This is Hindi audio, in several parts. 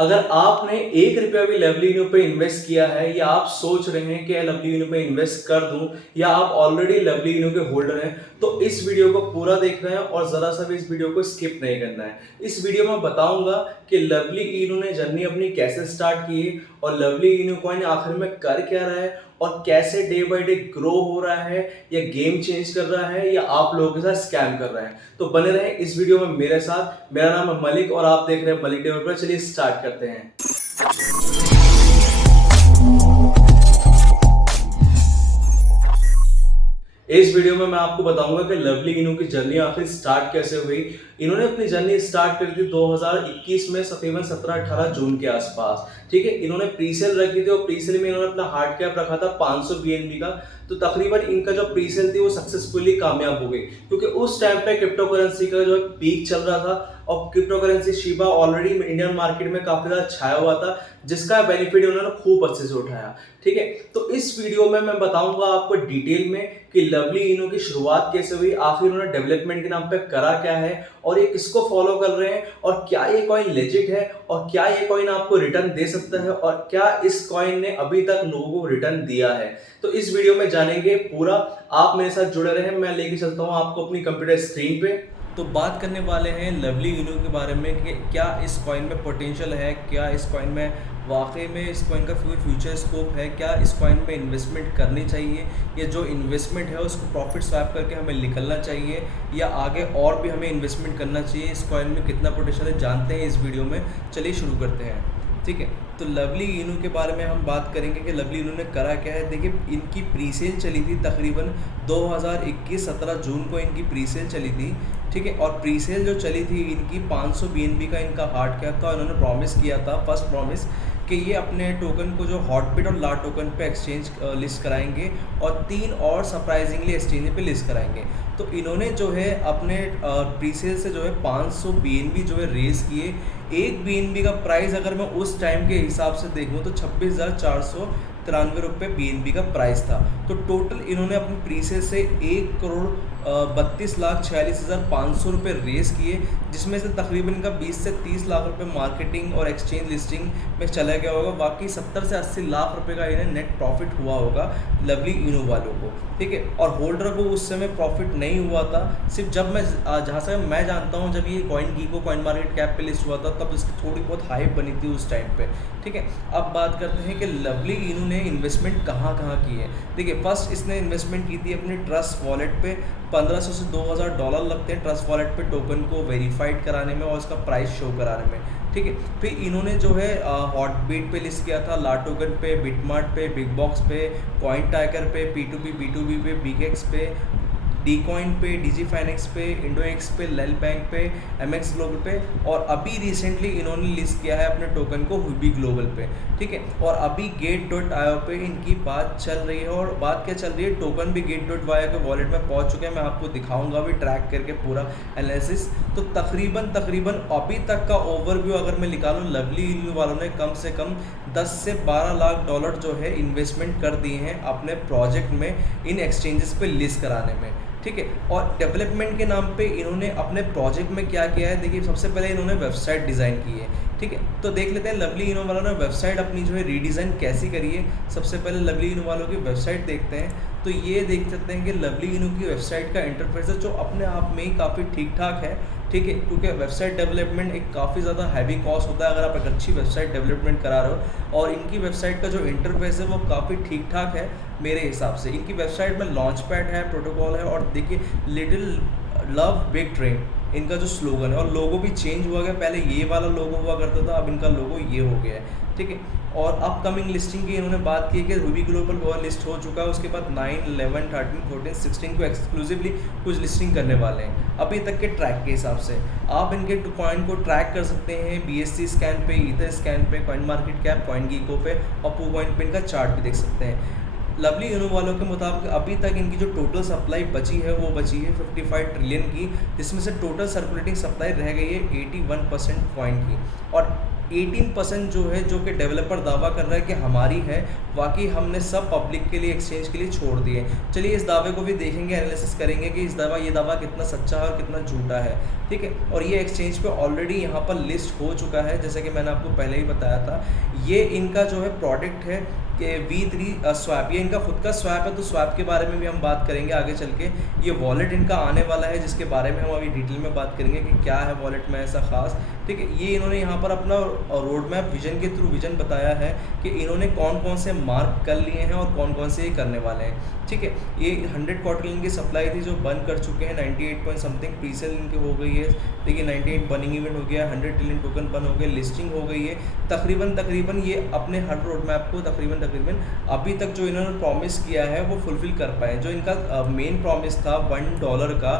अगर आपने ₹1 भी लवली इन्यू पे इन्वेस्ट किया है या आप सोच रहे हैं कि लवली इन्यू पे इन्वेस्ट कर दूं या आप ऑलरेडी लवली इन्यू के होल्डर हैं, तो इस वीडियो को पूरा देखना है और ज़रा सा भी इस वीडियो को स्किप नहीं करना है। इस वीडियो में बताऊंगा कि लवली इन्यू ने जर्नी अपनी कैसे स्टार्ट की है और लवली इन्यू कॉइन आखिर में कर क्या रहा है और कैसे डे बाय डे ग्रो हो रहा है या गेम चेंज कर रहा है या आप लोगों के साथ स्कैम कर रहा है। तो बने रहें इस वीडियो में मेरे साथ। मेरा नाम है मलिक और आप देख रहे हैं मलिक डेवलपर। चलिए स्टार्ट करते हैं। इस वीडियो में मैं आपको बताऊंगा कि लवली इन्यू की जर्नी आखिर स्टार्ट कैसे हुई। इन्होंने अपनी जर्नी स्टार्ट करी थी 2021 में तकरीबन 17-18 जून के आसपास। ठीक है, इन्होंने प्रीसेल रखी थी और प्रीसेल में इन्होंने अपना हार्ड कैप रखा था 500 बीएनबी का। तो तकरीबन इनका जो प्रीसेल थी वो सक्सेसफुली कामयाब हो गई, क्योंकि उस टाइम पे क्रिप्टो करेंसी का जो पीक चल रहा था और crypto currency Shiba already Indian market में काफी ज्यादा छाया हुआ था, जिसका बेनिफिट उन्होंने खूब अच्छे से उठाया। ठीक है, तो इस वीडियो में मैं बताऊंगा आपको डिटेल में कि लवली इन्यू की शुरुआत कैसे हुई, आखिर उन्होंने डेवलपमेंट के नाम पे करा क्या है और ये किसको फॉलो कर रहे हैं और क्या ये कॉइन लेजिट है और क्या ये कॉइन आपको रिटर्न दे सकता है और क्या इस कॉइन ने अभी तक लोगों को रिटर्न दिया है। तो इस वीडियो में जानेंगे पूरा। आप मेरे साथ जुड़े रहें, मैं लेके चलता हूँ आपको अपनी कंप्यूटर स्क्रीन पे। तो बात करने वाले हैं लवली इन्यू के बारे में कि क्या इस कॉइन में पोटेंशियल है, क्या इस कॉइन में वाकई में इस कॉइन का फ्यूचर स्कोप है, क्या इस कॉइन में इन्वेस्टमेंट करनी चाहिए या जो इन्वेस्टमेंट है उसको प्रॉफिट स्वैप करके हमें निकलना चाहिए या आगे और भी हमें इन्वेस्टमेंट करना चाहिए। इस कॉइन में कितना पोटेंशियल है जानते हैं इस वीडियो में। चलिए शुरू करते हैं। ठीक है, तो लवली इन्यू के बारे में हम बात करेंगे कि लवली इन्यू ने करा क्या है। देखिए, इनकी प्रीसेल चली थी तकरीबन 2021 17 जून को इनकी प्रीसेल चली थी। ठीक है, और प्रीसेल जो चली थी इनकी 500 बीएनबी का इनका हार्ड कैप था। इन्होंने प्रॉमिस किया था, फर्स्ट प्रॉमिस, कि ये अपने टोकन को जो हॉटबिट और ला टोकन पे एक्सचेंज लिस्ट कराएंगे और 3 और सरप्राइजिंगली एक्सचेंज पे लिस्ट कराएंगे। तो इन्होंने जो है अपने प्रीसेल से जो है 500 बीएनबी जो है रेस किए। एक बीएनबी का प्राइस अगर मैं उस टाइम के हिसाब से देखूँ तो 26,493 रुपये बीएनबी का प्राइस था। तो टोटल इन्होंने अपनी प्रीसेल से 1,32,46,500 रुपये रेस किए, जिसमें से तकरीबन इनका 20 से 30 लाख रुपए मार्केटिंग और एक्सचेंज लिस्टिंग में चला गया होगा। बाकी 70 से 80 लाख रुपए का इन्हें नेट प्रॉफिट हुआ होगा लवली इन्यू वालों को। ठीक है, और होल्डर को उस समय प्रॉफिट नहीं हुआ था। सिर्फ जब मैं जहाँ से मैं जानता हूँ, जब ये कॉइन गीको कॉइन मार्केट कैप पे लिस्ट हुआ था तब इसकी थोड़ी बहुत हाइप बनी थी उस टाइम पे। ठीक है, अब बात करते हैं कि लवली इन्यू ने इन्वेस्टमेंट कहाँ कहाँ की है। देखिए, फर्स्ट इसने इन्वेस्टमेंट की थी अपने ट्रस्ट वॉलेट पे। 1500 से $2,000 लगते हैं ट्रस्ट वॉलेट पे टोकन को वेरीफाइड कराने में और उसका प्राइस शो कराने में। ठीक है, फिर इन्होंने जो है हॉटबिट पे लिस्ट किया था, ला टोकन पे, बिटमार्ट पे, बिग बॉक्स पे, कॉइन टाइगर पे, P2P B2B पे, बिगेक्स पे, डी कॉइन पे, डीजी फाइनेक्स पे, इंडोएक्स पे, लेल बैंक पे, एमएक्स ग्लोबल पे और अभी रिसेंटली इन्होंने लिस्ट किया है अपने टोकन को हुबी ग्लोबल पे। ठीक है, और अभी गेट.io पे इनकी बात चल रही है। और बात क्या चल रही है, टोकन भी गेट.io के वॉलेट में पहुंच चुके हैं। मैं आपको दिखाऊंगा अभी ट्रैक करके पूरा एनालिसिस। तो तकरीबन अभी तक का ओवरव्यू अगर मैं निकालूँ, लवली इन्यू वालों ने कम से कम 10 से 12 लाख डॉलर जो है इन्वेस्टमेंट कर दिए हैं अपने प्रोजेक्ट में, इन एक्सचेंजेस पे लिस्ट कराने में। ठीक है, और डेवलपमेंट के नाम पे इन्होंने अपने प्रोजेक्ट में क्या किया है। देखिए, सबसे पहले इन्होंने वेबसाइट डिज़ाइन की है। ठीक है, तो देख लेते हैं लवली इन्यू वालों ने वेबसाइट अपनी जो है रीडिज़ाइन कैसी करी है। सबसे पहले लवली इन्यू वालों की वेबसाइट देखते हैं। तो ये देख सकते हैं कि लवली इन्यू की वेबसाइट का इंटरफेस है, जो अपने आप में ही काफ़ी ठीक ठाक है। ठीक है, क्योंकि वेबसाइट डेवलपमेंट एक काफ़ी ज़्यादा हैवी कॉस्ट होता है अगर आप एक अच्छी वेबसाइट डेवलपमेंट करा रहे हो, और इनकी वेबसाइट का जो इंटरफेस है वो काफ़ी ठीक ठाक है मेरे हिसाब से। इनकी वेबसाइट में लॉन्च पैड है, प्रोटोकॉल है, और देखिए लिटिल लव बिग ट्रेन इनका जो स्लोगन है, और लोगो भी चेंज हुआ गया। पहले ये वाला लोगो हुआ करता था, अब इनका लोगो ये हो गया है। ठीक है, और अपकमिंग लिस्टिंग की इन्होंने बात की कि रूबी ग्लोबल वो लिस्ट हो चुका है, उसके बाद 9, 11, 13, 14, 16 को एक्सक्लूसिवली कुछ लिस्टिंग करने वाले हैं। अभी तक के ट्रैक के हिसाब से आप इनके कॉइन को ट्रैक कर सकते हैं BSC स्कैन पे, ईथर स्कैन पे, कॉइन मार्केट कैप, कॉइन गीको पे और पू कॉइन पे इनका चार्ट भी देख सकते हैं। लवली इन्यू वालों के मुताबिक अभी तक इनकी जो टोटल सप्लाई बची है वो बची है 55 ट्रिलियन की, जिसमें से टोटल सर्कुलेटिंग सप्लाई रह गई है 81% कॉइन की। और 18% जो है, जो कि डेवलपर दावा कर रहा है कि हमारी है, बाकी हमने सब पब्लिक के लिए, एक्सचेंज के लिए छोड़ दिए। चलिए इस दावे को भी देखेंगे, एनालिसिस करेंगे कि ये दावा कितना सच्चा है और कितना झूठा है, ठीक है। और ये एक्सचेंज पे ऑलरेडी यहाँ पर लिस्ट हो चुका है, जैसे कि मैंने आपको पहले ही बताया था। ये इनका जो है प्रोडक्ट है कि V3 स्वैप, ये इनका खुद का स्वैप है, तो स्वैप के बारे में भी हम बात करेंगे आगे चल के। ये वॉलेट इनका आने वाला है, जिसके बारे में हम अभी डिटेल में बात करेंगे कि क्या है वॉलेट में ऐसा खास, ठीक है। ये इन्होंने यहाँ पर अपना रोड मैप विजन के थ्रू विजन बताया है कि इन्होंने कौन कौन से मार्क कर लिए हैं और कौन कौन से ये करने वाले हैं, ठीक है। ये 100 क्वार्टरलियन की सप्लाई थी जो बंद कर चुके हैं, 98 पॉइंट समथिंग प्री सेल इनकी हो गई है, देखिए 98 बर्निंग इवेंट हो गया, 100 ट्रिलियन टोकन बंद हो गए, लिस्टिंग हो गई है। तकरीबन ये अपने हर रोड मैप को तकरीबन अभी तक जो इन्होंने प्रॉमिस किया है वो फुलफिल कर पाए। जो इनका मेन प्रॉमिस था $1 का,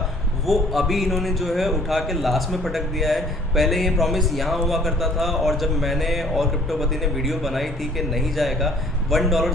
वो अभी इन्होंने जो है उठा के लास्ट में पटक दिया है। पहले ये प्रॉमिस यहाँ हुआ करता था, और जब मैंने और क्रिप्टोपति ने वीडियो बनाई थी कि नहीं जाएगा, $1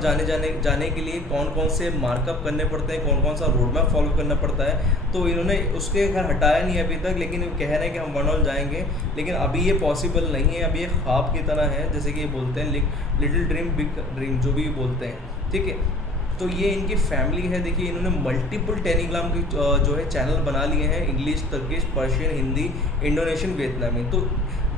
जाने के लिए कौन कौन से मार्कअप करने पड़ते हैं, कौन कौन सा रोड मैप फॉलो करना पड़ता है, तो इन्होंने उसके घर हटाया नहीं अभी तक, लेकिन कह रहे हैं कि हम $1 जाएंगे, लेकिन अभी ये पॉसिबल नहीं है। अभी ये ख्वाब की तरह है, जैसे कि ये बोलते हैं लिटिल ड्रीम बिग ड्रीम, जो भी बोलते हैं, ठीक है। तो ये इनकी फैमिली है। देखिए इन्होंने मल्टीपल टेलीग्राम के जो है चैनल बना लिए हैं, English, Turkish, Persian, Hindi, Indonesian, वियतनामी। तो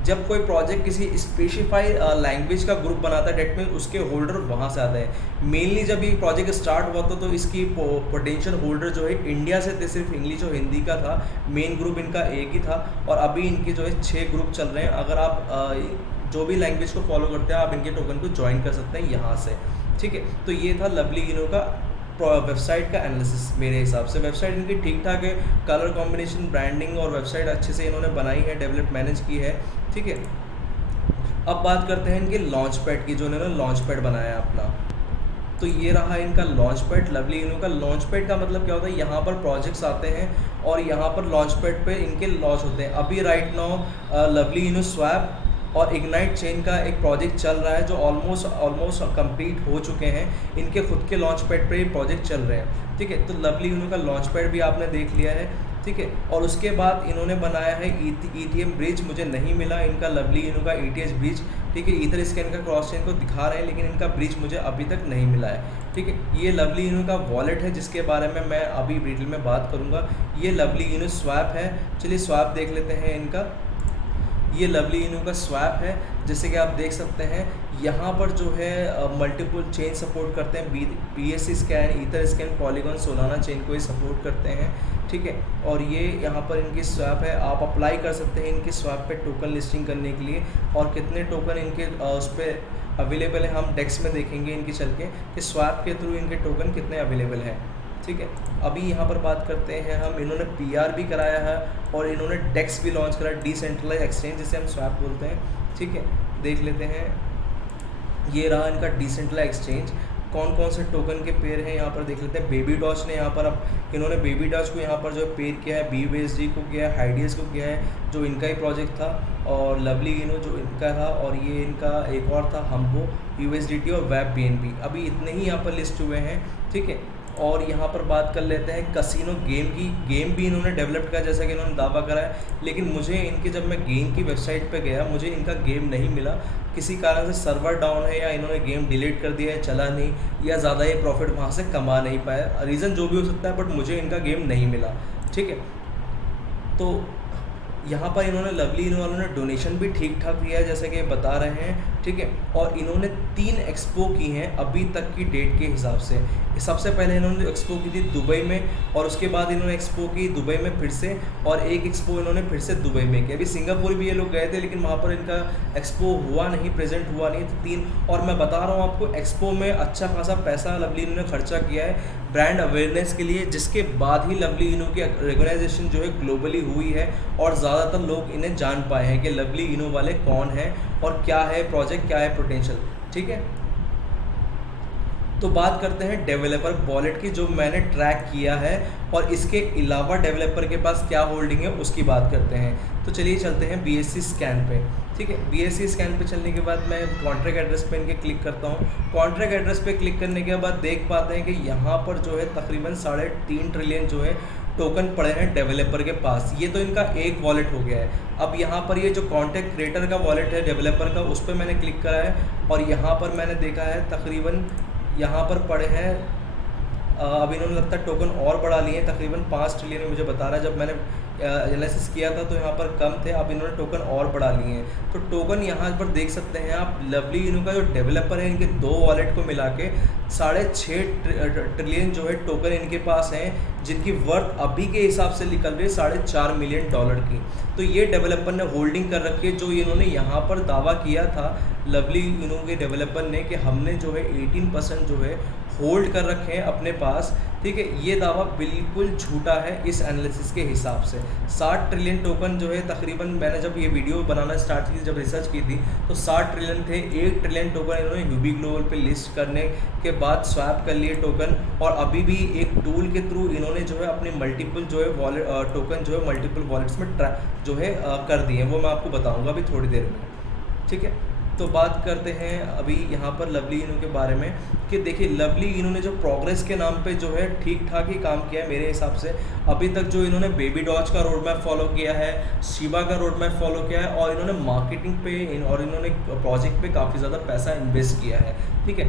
जब कोई प्रोजेक्ट किसी स्पेसिफाई लैंग्वेज का ग्रुप बनाता है, डेट में उसके होल्डर वहाँ से आते हैं। मेनली जब ये प्रोजेक्ट स्टार्ट हुआ था तो इसकी पोटेंशियल होल्डर जो है इंडिया से थे, सिर्फ इंग्लिश और हिंदी का था, मेन ग्रुप इनका एक ही था। और अभी इनके जो है 6 ग्रुप चल रहे हैं। अगर आप जो भी लैंग्वेज को फॉलो करते हैं, आप इनके टोकन को ज्वाइन कर सकते हैं यहाँ से, ठीक है। तो ये था लवली इनो का वेबसाइट का एनालिसिस। मेरे हिसाब से वेबसाइट इनकी ठीक ठाक है, कलर कॉम्बिनेशन, ब्रांडिंग और वेबसाइट अच्छे से इन्होंने बनाई है, डेवलप मैनेज की है, ठीक है। अब बात करते हैं इनके लॉन्च पैड की, जो इन्होंने लॉन्च पैड बनाया है अपना। तो ये रहा इनका लॉन्च पैड, लवली इनो का। लॉन्च पैड का मतलब क्या होता है, यहाँ पर प्रोजेक्ट्स आते हैं और यहाँ पर लॉन्च पैड पे इनके लॉन्च होते हैं। अभी राइट नाउ लवली इनो स्वैप और इग्नाइट चेन का एक प्रोजेक्ट चल रहा है, जो ऑलमोस्ट कंप्लीट हो चुके हैं। इनके खुद के लॉन्च पैड पे ये प्रोजेक्ट चल रहे हैं, ठीक है। तो लवली इनो का लॉन्च पैड भी आपने देख लिया है, ठीक है। और उसके बाद इन्होंने बनाया है ETM ब्रिज, मुझे नहीं मिला इनका लवली इनो का ETH ब्रिज, ठीक है। ईथर स्कैन का क्रॉस चेन को दिखा रहे हैं, लेकिन इनका ब्रिज मुझे अभी तक नहीं मिला है, ठीक है। ये लवली इनो का वॉलेट है, जिसके बारे में मैं अभी डिटेल में बात करूँगा। ये लवली इनो स्वैप है। चलिए स्वैप देख लेते हैं इनका। ये लवली इनो का स्वैप है, जैसे कि आप देख सकते हैं यहाँ पर जो है मल्टीपल चेन सपोर्ट करते हैं, BSC scan, ether scan, polygon, Solana chain को ही सपोर्ट करते हैं, ठीक है। और ये यहाँ पर इनकी स्वैप है, आप अप्लाई कर सकते हैं इनकी स्वैप पे टोकन लिस्टिंग करने के लिए। और कितने टोकन इनके उस पर अवेलेबल है, हम डेक्स में देखेंगे इनकी चल के कि स्वैप के थ्रू इनके टोकन कितने अवेलेबल हैं, ठीक है। अभी यहाँ पर बात करते हैं हम, इन्होंने PR भी कराया है और इन्होंने डेक्स भी लॉन्च करा, डिसेंट्रलाइज एक्सचेंज जिसे हम स्वैप बोलते हैं, ठीक है। देख लेते हैं, ये रहा इनका डिसेंट्रलाइज एक्सचेंज। कौन कौन से टोकन के पेयर हैं यहाँ पर देख लेते हैं। बेबी डॉच ने यहाँ पर, अब इन्होंने बेबी डॉच को यहाँ पर जो पेयर किया है, BUSD को किया है, हाइडियस को किया है, जो इनका ही प्रोजेक्ट था। और लवली इनो जो इनका था, और ये इनका एक और था हमबो, USDT और वेब BNB। अभी इतने ही यहाँ पर लिस्ट हुए हैं, ठीक है। और यहाँ पर बात कर लेते हैं कसिनो गेम की। गेम भी इन्होंने डेवलप किया, जैसा कि इन्होंने दावा करा है, लेकिन मुझे इनके, जब मैं गेम की वेबसाइट पे गया, मुझे इनका गेम नहीं मिला। किसी कारण से सर्वर डाउन है, या इन्होंने गेम डिलीट कर दिया है, चला नहीं, या ज़्यादा ये प्रॉफिट वहाँ से कमा नहीं पाया, रीज़न जो भी हो सकता है, बट मुझे इनका गेम नहीं मिला, ठीक है। तो यहाँ पर इन्होंने लवली इनो वालों ने डोनेशन भी ठीक ठाक दिया है, जैसे कि बता रहे हैं, ठीक है। और इन्होंने 3 एक्सपो की हैं अभी तक की डेट के हिसाब से। सबसे पहले इन्होंने एक्सपो की थी दुबई में, और उसके बाद इन्होंने एक्सपो की दुबई में फिर से, और एक एक्सपो इन्होंने फिर से दुबई में की। अभी सिंगापुर भी ये लोग गए थे, लेकिन वहाँ पर इनका एक्सपो हुआ नहीं, प्रेजेंट हुआ नहीं। तो 3, और मैं बता रहा हूँ आपको, एक्सपो में अच्छा खासा पैसा लवली इनो ने खर्चा किया है ब्रांड अवेयरनेस के लिए, जिसके बाद ही लवली इनो की रिकॉग्नाइजेशन जो है ग्लोबली हुई है, और ज़्यादातर लोग इन्हें जान पाए हैं कि लवली इनो वाले कौन हैं और क्या है प्रोजेक्ट, क्या है पोटेंशियल, ठीक है। तो बात करते हैं डेवलपर वॉलेट की, जो मैंने ट्रैक किया है, और इसके अलावा डेवलपर के पास क्या होल्डिंग है उसकी बात करते हैं। तो चलिए चलते हैं BSC स्कैन पे, ठीक है। BSC स्कैन पे चलने के बाद मैं कॉन्ट्रैक्ट एड्रेस पे इनके क्लिक करता हूँ। कॉन्ट्रैक्ट एड्रेस पे क्लिक करने के बाद देख पाते हैं कि यहाँ पर जो है तकरीबन 3.5 ट्रिलियन जो है टोकन पड़े हैं डेवलपर के पास। ये तो इनका एक वॉलेट हो गया है। अब यहाँ पर ये जो कंटेंट क्रिएटर का वॉलेट है डेवलपर का, उस पर मैंने क्लिक करा है और यहाँ पर मैंने देखा है तकरीबन यहाँ पर पड़े हैं अब इन्होंने लगता है टोकन और बढ़ा लिए हैं, तकरीबन 5 ट्रिलियन में मुझे बता रहा है। जब मैंने एनालिसिस किया था तो यहाँ पर कम थे, अब इन्होंने टोकन और बढ़ा लिए हैं। तो टोकन यहाँ पर देख सकते हैं आप, लवली इनू का जो डेवलपर है, इनके 2 वॉलेट को मिला के 6.5 ट्रिलियन जो है टोकन इनके पास हैं, जिनकी वर्थ अभी के हिसाब से निकल रही है $4.5 मिलियन की। तो ये डेवलपर ने होल्डिंग कर रखी है। जो इन्होंने यहाँ पर दावा किया था लवली इनू के डेवलपर ने कि हमने जो है 18% जो है होल्ड कर रखे हैं अपने पास, ठीक है, ये दावा बिल्कुल झूठा है इस एनालिसिस के हिसाब से। 60 ट्रिलियन टोकन जो है तकरीबन, मैंने जब ये वीडियो बनाना स्टार्ट की, जब रिसर्च की थी तो 60 ट्रिलियन थे। 1 ट्रिलियन टोकन इन्होंने यूबी ग्लोबल पे लिस्ट करने के बाद स्वैप कर लिए टोकन, और अभी भी एक टूल के थ्रू इन्होंने जो है अपनी मल्टीपल जो है वॉलेट टोकन जो है मल्टीपल वॉलेट्स में जो है कर दिए हैं। वो मैं आपको बताऊँगा अभी थोड़ी देर में, ठीक है। तो बात करते हैं अभी यहाँ पर लवली इनू के बारे में कि देखिए लवली इनू ने जो प्रोग्रेस के नाम पे जो है ठीक ठाक ही काम किया है मेरे हिसाब से। अभी तक जो इन्होंने बेबी डॉज का रोड मैप फॉलो किया है, शिबा का रोड मैप फॉलो किया है, और इन्होंने मार्केटिंग पे और इन्होंने प्रोजेक्ट पे काफ़ी ज़्यादा पैसा इन्वेस्ट किया है, ठीक है।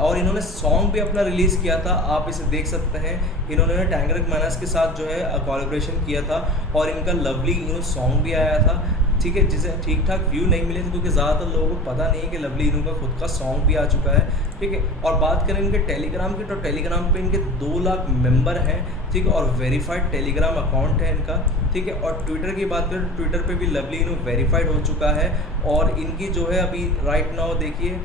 और इन्होंने सॉन्ग भी अपना रिलीज़ किया था, आप इसे देख सकते हैं। इन्होंने टैंगरक मैनस के साथ जो है कोलैबोरेशन किया था और इनका लवली इनू सॉन्ग भी आया था, ठीक है, जिसे ठीक ठाक व्यू नहीं मिले थे क्योंकि ज़्यादातर लोगों को पता नहीं है कि लवली इनू का खुद का सॉन्ग भी आ चुका है, ठीक है। और बात करें इनके टेलीग्राम की, तो टेलीग्राम पे इनके 2 लाख मेंबर हैं, ठीक है, और वेरीफाइड टेलीग्राम अकाउंट है इनका, ठीक है। और ट्विटर की बात करें तो ट्विटर पे भी लवली इनू वेरीफाइड हो चुका है, और इनकी जो है अभी राइट नाउ देखिए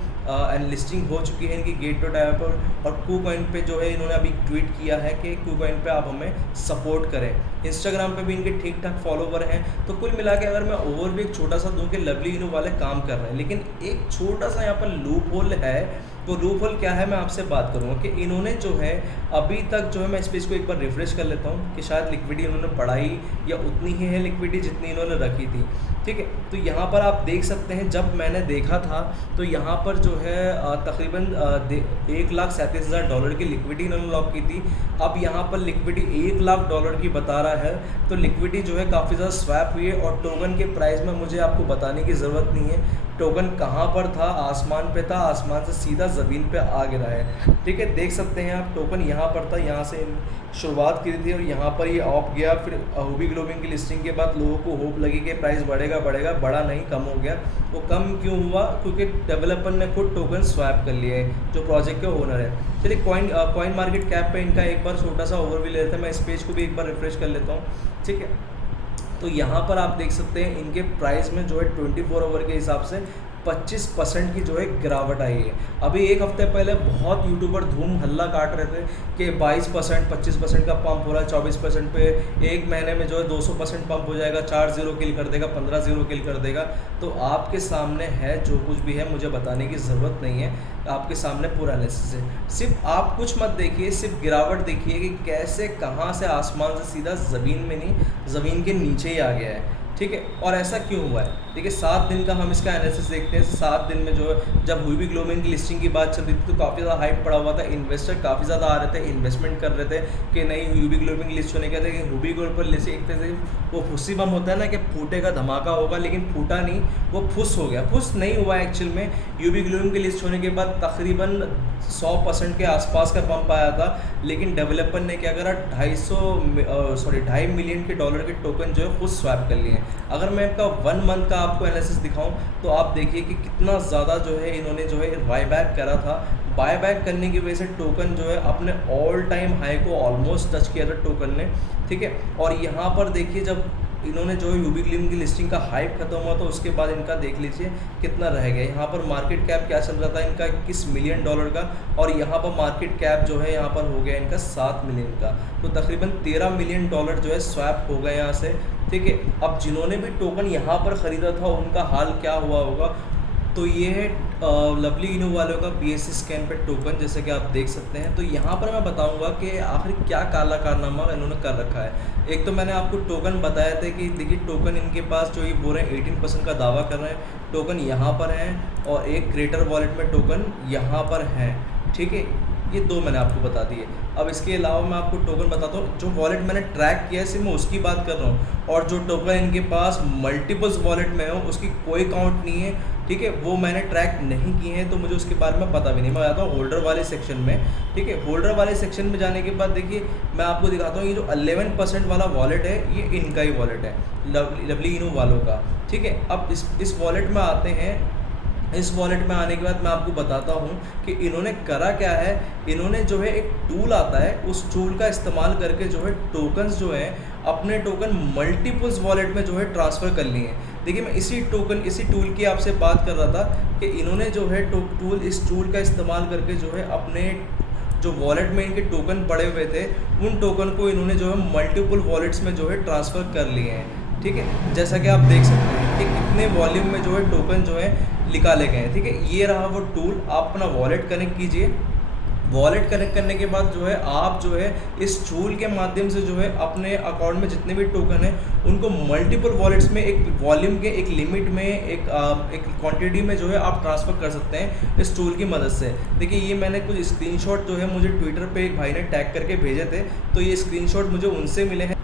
लिस्टिंग हो चुकी है इनकी गेट.ai पर, और KuCoin पे जो है इन्होंने अभी ट्वीट किया है कि KuCoin पे आप हमें सपोर्ट करें। इंस्टाग्राम पे भी इनके ठीक ठाक फॉलोवर हैं। तो कुल मिला के अगर मैं ओवर भी एक छोटा सा दूँ कि लवली इनू वाले काम कर रहे हैं, लेकिन एक छोटा सा यहाँ पर लूप होल है। तो लूप होल क्या है, मैं आपसे बात करूँगा कि इन्होंने जो है अभी तक जो है, मैं इस पेज को एक बार रिफ्रेश कर लेता हूँ कि शायद लिक्विडिटी इन्होंने बढ़ाई या उतनी ही है लिक्विडिटी जितनी इन्होंने रखी थी, ठीक है। तो यहाँ पर आप देख सकते हैं, जब मैंने देखा था तो यहाँ पर जो है तकरीबन $1,37,000 की लिक्विडिटी इन्होंने लॉक की थी। अब यहाँ पर लिक्विडिटी $1 लाख की बता रहा है, तो लिक्विडिटी जो है काफ़ी ज़्यादा स्वैप हुई है। और टोकन के प्राइस में मुझे आपको बताने की ज़रूरत नहीं है, टोकन कहाँ पर था, आसमान पे था, आसमान से सीधा ज़मीन पे आ गिरा है, ठीक है। देख सकते हैं आप, टोकन यहाँ पर था, यहाँ से शुरुआत की थी और यहाँ पर ये ऑफ गया। फिर यूबी ग्लोबल की लिस्टिंग के बाद लोगों को होप लगी कि प्राइस बढ़ेगा, बढ़ा नहीं, कम हो गया। वो कम क्यों हुआ, क्योंकि डेवलपर ने खुद टोकन स्वैप कर लिए है, जो प्रोजेक्ट के ओनर है। चलिए कॉइन मार्केट कैप पे इनका एक बार छोटा सा ओवरव्यू ले लेते हैं। मैं इस पेज को भी एक बार रिफ्रेश कर लेता हूँ, ठीक है। तो यहाँ पर आप देख सकते हैं इनके प्राइस में जो है 24 आवर के हिसाब से 25% की जो है गिरावट आई है। अभी एक हफ्ते पहले बहुत यूट्यूबर धूम हल्ला काट रहे थे कि 22% 25% का पंप हो रहा है 24% पे, एक महीने में जो है 200% पंप हो जाएगा, 4 0 किल कर देगा, 15 0 किल कर देगा। तो आपके सामने है जो कुछ भी है, मुझे बताने की ज़रूरत नहीं है, आपके सामने पूरा एनालिसिस है। सिर्फ आप कुछ मत देखिए, सिर्फ गिरावट देखिए कि कैसे कहाँ से आसमान से सीधा ज़मीन में नहीं, ज़मीन के नीचे ही आ गया है, ठीक है। और ऐसा क्यों हुआ है, देखिए 7 दिन का हम इसका एनालिसिस देखते हैं। 7 दिन में जो है, जब यूबी ग्लोबल की लिस्टिंग की बात चल रही थी तो काफ़ी ज़्यादा हाइप पड़ा हुआ था, इन्वेस्टर काफ़ी ज़्यादा आ रहे थे, इन्वेस्टमेंट कर रहे थे कि नहीं यूबी ग्लोबल की लिस्ट होने के थे। यूबी ग्लोबल लिस्ट एक तरह से वो फुस्सी बम होता है ना कि फूटेगा, धमाका होगा, लेकिन फूटा नहीं, वो फुस हो गया। फुस नहीं हुआ एक्चुअल में। यूबी ग्लोबल की लिस्ट होने के बाद तकरीबन 100% के आसपास का पंप आया था, लेकिन डेवलपर ने क्या करा, $2.5 मिलियन के टोकन जो है खुद स्वैप कर लिए। अगर मैं आपका 1 मंथ का आपको एनालिसिस दिखाऊं तो आप देखिए कि कितना ज़्यादा जो है इन्होंने जो है बायबैक करा था। बायबैक करने की वजह से टोकन जो है अपने ऑल टाइम हाई को ऑलमोस्ट टच किया था टोकन ने, ठीक है। और यहाँ पर देखिए, जब इन्होंने जो है यूबी ग्लोबल की लिस्टिंग का हाइप खत्म हुआ तो उसके बाद इनका देख लीजिए कितना रह गया। यहाँ पर मार्केट कैप क्या चल रहा था इनका, $21 मिलियन का, और यहाँ पर मार्केट कैप जो है यहाँ पर हो गया इनका 7 मिलियन का। तो तकरीबन $13 मिलियन जो है स्वैप हो गए यहाँ से, ठीक है। अब जिन्होंने भी टोकन यहाँ पर ख़रीदा था उनका हाल क्या हुआ होगा, तो ये है लवली इनू वालों का BSC स्कैन पे टोकन, जैसे कि आप देख सकते हैं। तो यहाँ पर मैं बताऊंगा कि आखिर क्या काला कारनामा इन्होंने कर रखा है। एक तो मैंने आपको टोकन बताया था कि देखिए टोकन इनके पास जो ये बोल रहे हैं 18% का दावा कर रहे हैं, टोकन यहाँ पर हैं, और एक क्रिएटर वॉलेट में टोकन यहाँ पर हैं, ठीक है। ये 2 मैंने आपको बता दिए। अब इसके अलावा मैं आपको टोकन बताता हूँ, जो वॉलेट मैंने ट्रैक किया है सिर्फ मैं उसकी बात कर रहा हूँ, और जो टोकन इनके पास मल्टीपल्स वॉलेट में हो उसकी कोई काउंट नहीं है, ठीक है, वो मैंने ट्रैक नहीं किए हैं, तो मुझे उसके बारे में पता भी नहीं। मैं आता हूँ होल्डर वाले सेक्शन में, ठीक है। होल्डर वाले सेक्शन में जाने के बाद देखिए मैं आपको दिखाता हूँ, ये जो 11% वाला वॉलेट है ये इनका ही वॉलेट है, लवली इनू वालों का, ठीक है। अब इस वॉलेट में आते हैं। इस वॉलेट में आने के बाद मैं आपको बताता हूँ कि इन्होंने करा क्या है। इन्होंने जो है एक टूल आता है, उस टूल का इस्तेमाल करके जो है टोकन्स जो है अपने टोकन मल्टीपल्स वॉलेट में जो है ट्रांसफ़र कर लिए हैं। देखिए मैं इसी टूल की आपसे बात कर रहा था कि इन्होंने जो है इस टूल का इस्तेमाल करके जो है अपने जो वॉलेट में इनके टोकन पड़े हुए थे उन टोकन को इन्होंने जो है मल्टीपल वॉलेट्स में जो है ट्रांसफ़र कर लिए हैं, ठीक है। जैसा कि आप देख सकते हैं कि कितने वॉल्यूम में जो है टोकन जो है निकाले गए हैं, ठीक है। ये रहा वो टूल, आप अपना वॉलेट कनेक्ट कीजिए। वॉलेट कनेक्ट करने के बाद जो है आप जो है इस टूल के माध्यम से जो है अपने अकाउंट में जितने भी टोकन हैं उनको मल्टीपल वॉलेट्स में एक वॉल्यूम के एक लिमिट में एक क्वांटिटी में जो है आप ट्रांसफ़र कर सकते हैं इस टूल की मदद से। देखिए ये मैंने कुछ स्क्रीनशॉट जो है मुझे ट्विटर पे एक भाई ने टैग करके भेजे थे, तो ये स्क्रीनशॉट मुझे उनसे मिले हैं।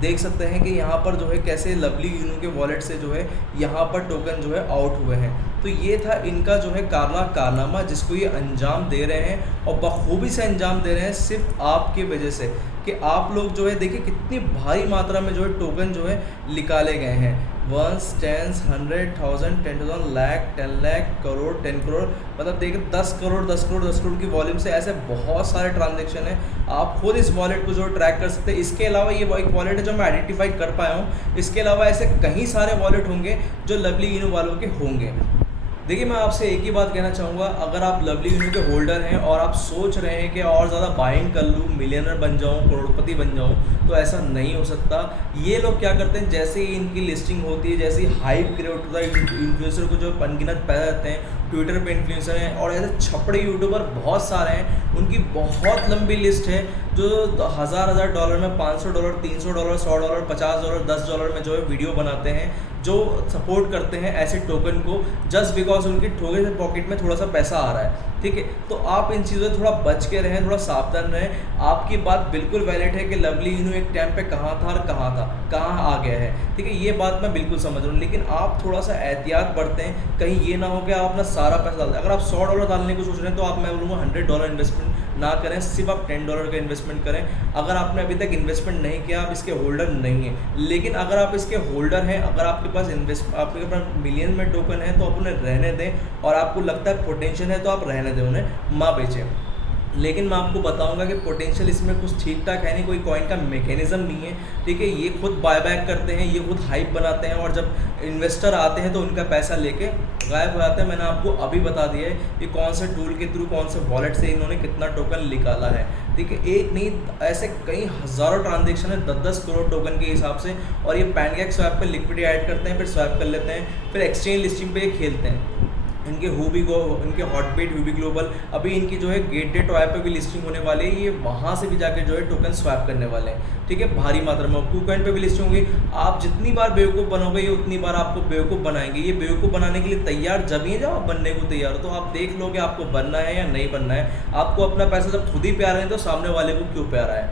देख सकते हैं कि यहाँ पर जो है कैसे लवली इनू के वॉलेट से जो है यहाँ पर टोकन जो है आउट हुए हैं। तो ये था इनका जो है कारनामा जिसको ये अंजाम दे रहे हैं, और बखूबी से अंजाम दे रहे हैं सिर्फ आपकी वजह से कि आप लोग जो है देखिए कितनी भारी मात्रा में जो है टोकन जो है निकाले गए हैं। 1 10 100,000 10,000 लाख 10 लाख करोड़ 10 करोड़, मतलब देखिए 10 करोड़ 10 करोड़ 10 करोड़ की वॉल्यूम से ऐसे बहुत सारे ट्रांजेक्शन है। आप खुद इस वॉलेट को जो ट्रैक कर सकते हैं। इसके अलावा ये एक वॉलेट है जो मैं आइडेंटिफाई कर पाया हूँ, इसके अलावा ऐसे कई सारे वॉलेट होंगे जो लवली इनू वालों के होंगे। देखिए मैं आपसे एक ही बात कहना चाहूँगा, अगर आप लवली इनू के होल्डर हैं और आप सोच रहे हैं कि और ज़्यादा बाइंग कर लूँ, मिलियनर बन जाऊँ, करोड़पति बन जाऊँ, तो ऐसा नहीं हो सकता। ये लोग क्या करते हैं, जैसे ही इनकी लिस्टिंग होती है, जैसे ही हाइप क्रिएट होता है, इन्फ्लुएंसर को जो अनगिनत पैदा रहते हैं, ट्विटर पे इन्फ्लुएंसर हैं और ऐसे छपड़े यूट्यूबर बहुत सारे हैं, उनकी बहुत लंबी लिस्ट है जो हज़ार डॉलर में $500 $300 $100 $50 $10 में जो है वीडियो बनाते हैं, जो सपोर्ट करते हैं ऐसे टोकन को जस्ट बिकॉज उनकी थोड़े से पॉकेट में थोड़ा सा पैसा आ रहा है, ठीक है। तो आप इन चीज़ों से थोड़ा बच के रहें, थोड़ा सावधान रहें। आपकी बात बिल्कुल वैलिड है कि लवली इनू एक टाइम पे कहाँ था और कहाँ आ गया है, ठीक है, ये बात मैं बिल्कुल समझ रहा हूँ। लेकिन आप थोड़ा सा एहतियात बरतें, कहीं ये ना हो कि आप अपना सारा पैसा डाल दें। अगर आप $100 डालने को सोच रहे हैं तो आप, मैं बोलूँगा $100 इन्वेस्टमेंट ना करें, सिर्फ आप $10 का इन्वेस्टमेंट करें। अगर आपने अभी तक इन्वेस्टमेंट नहीं किया, आप इसके होल्डर नहीं हैं। लेकिन अगर आप इसके होल्डर हैं, अगर आपके पास आपके पास मिलियन में टोकन है, तो आप उन्हें रहने दें, और आपको लगता है पोटेंशियल है तो आप रहने दें, उन्हें माँ बेचें। लेकिन मैं आपको बताऊंगा कि पोटेंशियल इसमें कुछ ठीक ठाक है नहीं, कोई कॉइन का मैकेनिज्म नहीं है, ठीक है। ये खुद बायबैक करते हैं, ये खुद हाइप बनाते हैं, और जब इन्वेस्टर आते हैं तो उनका पैसा लेके गायब हो जाते हैं। मैंने आपको अभी बता दिया है कि कौन से टूल के थ्रू, कौन से वॉलेट से इन्होंने कितना टोकन निकाला है, ठीक है। एक नहीं, ऐसे कई हज़ारों ट्रांजेक्शन है 10-10 करोड़ टोकन के हिसाब से, और ये पैनकेक स्वैप पे लिक्विडिटी ऐड करते हैं, फिर स्वैप कर लेते हैं, फिर एक्सचेंज लिस्टिंग पे ये खेलते हैं। इनके इनके हॉटबीट हुबी ग्लोबल, अभी इनकी जो है गेटडे टॉय पे भी लिस्टिंग होने वाली है, ये वहाँ से भी जाके जो है टोकन स्वैप करने वाले हैं, ठीक है, भारी मात्रा में। KuCoin पे भी लिस्टिंग होगी। आप जितनी बार बेवकूफ़ बनोगे ये उतनी बार आपको बेवकूफ़ बनाएंगे। ये बेवकूफ़ बनाने के लिए तैयार जब ही है जब आप बनने को तैयार हो, तो आप देख लो कि आपको बनना है या नहीं बनना है। आपको अपना पैसा जब खुद ही प्यारा है तो सामने वाले को क्यों प्यारा है।